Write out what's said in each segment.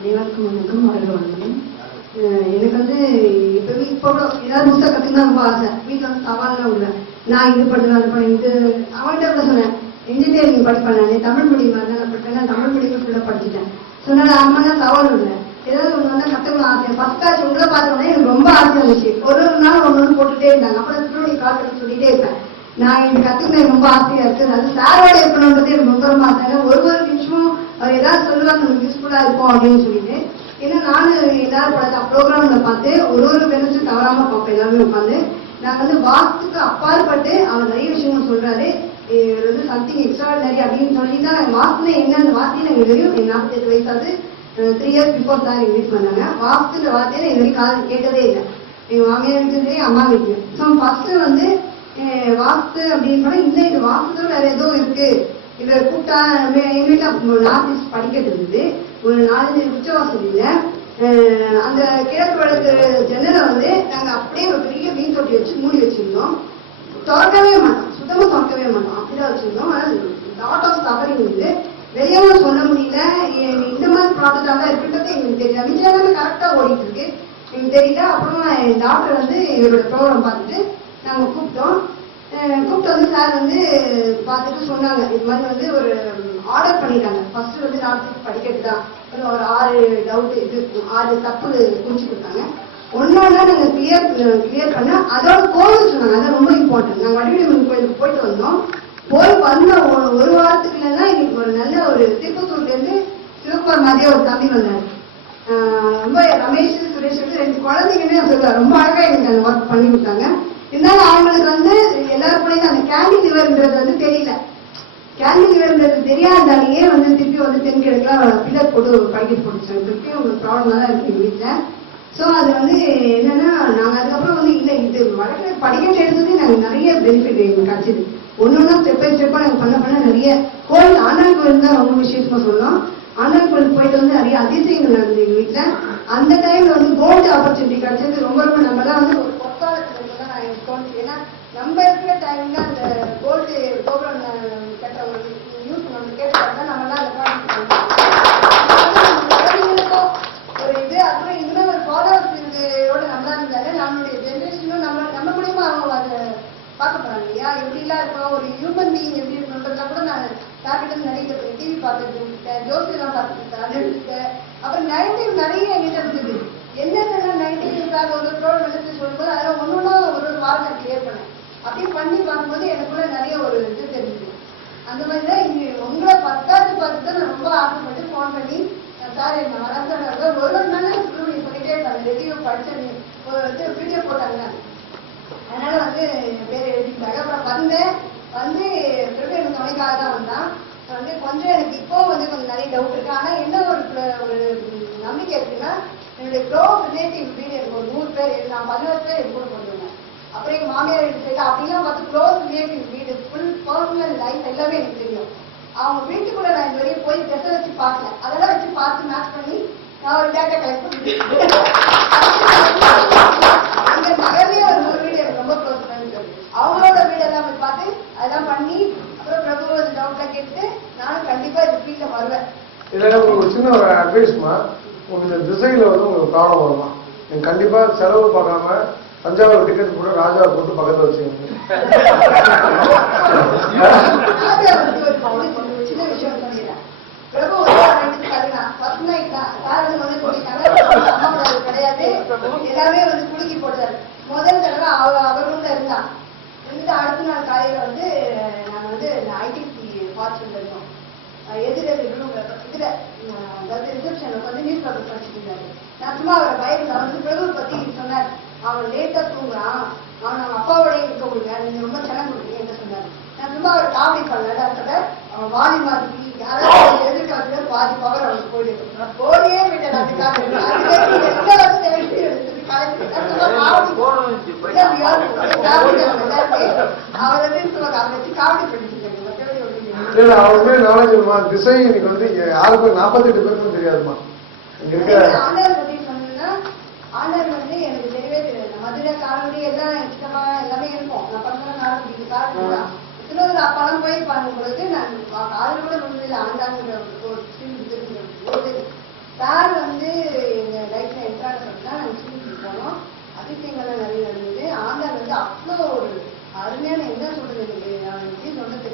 அனைவருக்கும் வணக்கம். வணக்கம். எனக்கு வந்து எப்பவுமே இப்போ ஏதாவது புதுசாக கற்றுக்கணும் ரொம்ப ஆசை. வீட்டில் வந்து சவால்லாம் இல்லை. நான் இது பண்ணுவேன் அது பண்ண இது அவன்கிட்ட கூட சொன்னேன். இன்ஜினியரிங் படிப்பேன். நான் தமிழ் மீடியம் தான் படித்தேன். நான் தமிழ் மீடியம் ஃபுல்லாக படிச்சுட்டேன். சொன்னால் அம்மா சவால் இல்லை. ஏதாவது ஒன்று வந்து கற்றுக்கலாம் ஆசை. ஃபர்ஸ்ட் கிளாஸ் உங்களை பார்த்தோன்னே எனக்கு ரொம்ப ஆசையாக இருந்துச்சு. ஒரு நாள் ஒன்று போட்டுகிட்டே இருந்தாங்க. அப்புறம் திருவண்ணி காட்டு சொல்லிகிட்டே இருப்பேன். நான் எனக்கு கற்றுக்கினேன் ரொம்ப ஆசையாக இருக்குது. அது சாரோட இருக்கணுன்றது எனக்கு ரொம்ப ஆசை. ஒரு நிமிஷமும் அவர் ஏதாவது சொல்லுவாங்க நமக்கு யூஸ்ஃபுல்லாக இருக்கும் அப்படின்னு சொல்லிட்டு. ஏன்னா நானும் எல்லாரும் படத்தை ப்ரோக்ராம்ல பார்த்து ஒரு பெருசும் தவறாம பார்ப்பேன். எல்லாருமே உட்காந்து நான் வந்து வாஸ்துக்கு அப்பாற்பட்டு அவர் நிறைய விஷயங்கள் சொல்றாரு. வந்து சம்திங் எக்ஸ்ட்ராடினரி அப்படின்னு சொல்லி தான் நாங்கள் வாஸ்துல என்னென்ன வார்த்தையை நாங்கள் வெறும் என் 48 வயசாவது 3 இயர்ஸ் பிஃபோர் தான் இன்வைட் பண்ணாங்க. வாஸ்துன்ற வார்த்தையை நான் இது காது கேட்டதே இல்லை. எங்க மாமியார் வீட்டுக்கும் சரி அம்மா வீட்டுக்கு. ஸோ ஃபர்ஸ்ட் வந்து வாஸ்து அப்படின்னு சொன்னா இல்லை இது வாஸ்து வேற ஏதோ இருக்கு. இதை கூப்பிட்டா எங்க வீட்டில் நார்த் ஈஸ்ட் படிக்கட்டு இருந்தது. ஒரு 4 உச்சவாசல் இல்லை. அந்த கிழக்கு வழக்கு ஜன்னலை வந்து நாங்கள் அப்படியே ஒரு பெரிய மீன் தொட்டி வச்சு மூடி வச்சிருந்தோம். திறக்கவே மாட்டோம், சுத்தமாக திறக்கவே மாட்டோம். அப்படிதான் வச்சிருந்தோம். லாட் ஆஃப் சஃபரிங் இருந்து வெளியவும் சொல்ல முடியல. இந்த மாதிரி ப்ராடக்டாக தான் இருக்குன்றது எங்களுக்கு தெரியல. மிச்சம் கரெக்டாக ஓடிட்டு இருக்கு எங்களுக்கு தெரியல. அப்புறமா டாக்டர் வந்து எங்களோட ப்ரோக்ராம் பார்த்துட்டு நாங்கள் கூப்பிட்டோம். கூப்பிட்டு வந்து சார் வந்து பார்த்துட்டு சொன்னாங்க இது மாதிரி வந்து ஒரு ஆர்டர் பண்ணிட்டாங்க. ஃபர்ஸ்ட் வந்து நார்த் படிக்கிறது தான் ஒரு 6 டவுட் இது 6 தப்பு குறிச்சு கொடுத்தாங்க. ஒன்னொன்னா நாங்கள் கிளியர் பண்ண அதோட கோவில் சொன்னாங்க. அதான் ரொம்ப இம்பார்ட்டன்ட். நாங்கள் வடிவடிவன் கோயிலுக்கு போயிட்டு வந்தோம். போய் வந்த ஒரு வாரத்துக்குள்ள தான் எங்களுக்கு ஒரு நல்ல ஒரு திருப்பத்தூர்ல இருந்து சிவகுமார் மாதிரியே ஒரு தம்பி வந்தார். ரொம்ப ரமேஷ் சுரேஷ் 2 குழந்தைங்கன்னு சொல்லுவார். ரொம்ப அழகா எங்களுக்கு அந்த ஒர்க் பண்ணி கொடுத்தாங்க. இருந்தாலும் அவங்களுக்கு வந்து எல்லாருக்கும் அந்த கேண்டில் லிவர்ன்றது வந்து தெரியல. கேண்டில் லிவர்ன்றது தெரியாதாலேயே வந்து திருப்பி வந்து தென்கிழக்குலாம் பில்லர் போட்டு படிக்கட்டு போட்டுச்சாங்க. திருப்பி உங்களுக்கு ப்ராப்ளமாக தான் இருக்கு எங்கள் வீட்டில். ஸோ அது வந்து என்னன்னா நாங்கள் அதுக்கப்புறம் வந்து இல்லை இது வழக்கு படிக்கட்டு எடுத்தது நாங்கள் நிறைய பெனிஃபிட் எங்களுக்கு கிடைச்சிது. ஒன்னொன்னா ஸ்டெப் பை ஸ்டெப்பாக நாங்கள் பண்ண நிறைய கோயில் ஆண்டாள் கோயில் தான் ரொம்ப விசேஷமாக சொல்லலாம். ஆண்டாள் கோயிலுக்கு போயிட்டு வந்து நிறைய அதிசயங்கள் நடந்தது எங்கள் வீட்டில். அந்த டைம்ல வந்து கோல்டு ஆப்பர்ச்சுனிட்டி கிடைச்சது ரொம்ப நம்மளாம் வந்து ஒரு பொற்காலத்தில் ஏன்னா நம்ம இருக்கிற டைம்ல அந்த கோல்டு கோபுரம் கட்டுறவங்க யூஸ் நம்ம கேட்டாங்க நம்மளாம் குழந்தைங்களுக்கும் ஒரு இது. அப்புறம் இன்னும் ஒரு ஃபாலோவர்ஸோட நல்லா இருந்தாரு. நம்மளுடைய ஜென்ரேஷனும் நம்ம மூலியமா அவங்க அதை பார்க்க போறாங்க இல்லையா. எப்படிலாம் இருக்கும் ஒரு ஹியூமன் பீயிங் எப்படி இருக்கணுன்றதுலாம் கூட நான் சாப்பிட்டு நிறைய டிவி பார்த்துருக்கேன், ஜோசியெல்லாம் பார்த்துருக்கேன். அப்புறம் நெகட்டிவ் நிறைய எங்கிட்ட இருந்தது. என்னென்ன நெகட்டிவ் ஒரு மெசேஜ் சொல்லும்போது அதெல்லாம் ஒன்னொன்னா ஒரு வாரம் நான் கிளியர் பண்ணேன். அப்படியே பண்ணி பார்க்கும்போது எனக்குள்ள நிறைய ஒரு இது தெரிஞ்சது. அந்த மாதிரி தான் இங்கே உங்களை பார்த்து நான் ரொம்ப ஆசைப்பட்டு ஃபோன் பண்ணி சார் என்ன வராங்க ஒரு நாள் சொல்லிட்டே இருக்காங்க. ரெடியோ படிச்சு ஒரு வீடியோ போட்டாங்க. அதனால வந்து பேர் எழுதிட்டாங்க. அப்புறம் வந்து திருப்பி எனக்கு துணைக்காக தான் வந்தான். வந்து கொஞ்சம் எனக்கு இப்போ வந்து கொஞ்சம் நிறைய டவுட் இருக்கு. ஆனால் என்ன ஒரு நம்பிக்கை இருக்குன்னா என்னுடைய க்ளோஸ் ரிலேட்டிவ் வீடு எனக்கு ஒரு 100 பேர் நான் 16 பேர் எனக்கு கூட கொண்டு வந்தேன். அப்புறம் எங்கள் மாமியார் வீட்டு சைடு அப்படிலாம் பார்த்து க்ளோஸ் ரிலேட்டிவ் வீடு ஃபுல் பர்சனல் லைஃப் எல்லாமே எனக்கு தெரியும். அவங்க வீட்டுக்குள்ள நான் இந்த வரையும் போய் டெஸ்ட் வச்சு பார்க்கல. அதெல்லாம் வச்சு பார்த்து மேட்ச் பண்ணி நான் ஒரு டேட்டா கலெக்ட் பண்ணிட்டேன். அங்கே நகர்லேயே ஒரு 100 வீடு எனக்கு ரொம்ப க்ளோஸ் ஃப்ரெண்ட்ஸ். அவங்களோட வீடெல்லாம் போய் பார்த்து அதெல்லாம் பண்ணி அப்புறம் பிரபுவோட டவுட்லாம் கேட்டு நானும் கண்டிப்பாக இந்த ஃபீல்டில் வருவேன். இதில் உங்களுக்கு சின்ன ஒரு அட்வைஸ்மா, உங்களுக்கு இந்த திசையில் வந்து உங்களுக்கு ப்ராப்ளம் வருமா? நீங்கள் கண்டிப்பாக செலவு பார்க்காம தஞ்சாவூர் டிக்கெட் கூட ராஜா போட்டு பக்கத்தில் வச்சுக்கோங்க. சின்ன விஷயம் சொல்லிடுறேன். பிரபு ஃபர்ஸ்ட் நைட் தான் சார் வந்து சொல்லிட்டாங்க கிடையாது. எல்லாமே வந்து குலுக்கி போட்டாரு. முதல் தடவை அவர் ரூம்ல இருந்தான். அடுத்த நாள் காலையில வந்து நாங்கள் வந்து ஐடிசி ஃபார்ச்சூன்ல இருந்தோம். எதிரெதிர் ரூம்ல இதுல அதாவது ரிசப்ஷன்ல வந்து நியூஸ் பேப்பர் படிச்சுட்டு இருந்தாரு. நான் சும்மா அவரை பயந்து அவர் வந்து பிரபு பத்தி சொன்னார். அவன் லேட்டா தூங்குறான், அவன் அவங்க அப்பாவோடய இருக்க கொடுங்க, நீங்க ரொம்ப செலவு கொடுத்தீங்க என்று சொன்னார். நான் சும்மா அவர் காமெடி பண்ணல. சொல்ல அவன் வாலி மாதிரி யாராவது எதிர்காலத்துல பாதி பவர் அவனுக்கு போயிடுது. நான் போயே விட்டேன். அவர் வச்சு காமெடி பண்ணிட்டு அவருமே நாலேஜ் திசை இன்னைக்கு வந்து யாருக்கும் 48 பேருக்கும் தெரியாதுமா. ஆண்டாள் பத்தி சொன்னா ஆண்டாள் வந்து எனக்கு தெரியவே தெரியாது. மதுரை காலடி எல்லாம் சித்தப்பா எல்லாமே இருக்கும். நான் பசங்க நாளைக்கு காட்டுதான் திருவள்ளூர் அப்பாலாம் போயிருப்பாங்க. உங்களுக்கு நான் காலையில் கூட ஒன்றும் இல்லை. ஆண்டாங்கிற ஒரு சார் வந்து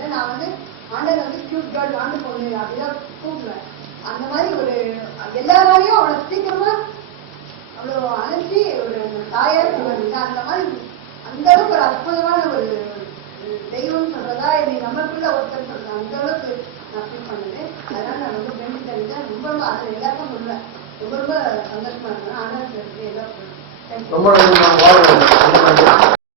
இல்லை. நான் வந்து ஆண்டர் வந்து கியூட் கேர்ள் ஆண்டு பொண்ணு அப்படிதான் கூப்பிடுவேன். அந்த மாதிரி ஒரு எல்லாராலையும் அவளை சீக்கிரமா அவ்வளோ அழைச்சி ஒரு தாயார் வருது. அந்த மாதிரி அந்த அளவுக்கு ஒரு அற்புதமான ஒரு தெய்வம் சொல்றதா என்னை நம்மளுக்குள்ள ஒருத்தர் சொல்றேன். அந்த அளவுக்கு நான் ஃபீல் பண்ணுவேன். அதனால நான் ரொம்ப பெனிஃபிட் அடிச்சேன். ரொம்ப ரொம்ப அது எல்லாருக்கும் சொல்லுவேன். ரொம்ப ரொம்ப சந்தோஷமா இருக்கேன். ஆனால் எல்லாருக்கும் ரொம்ப நன்றி.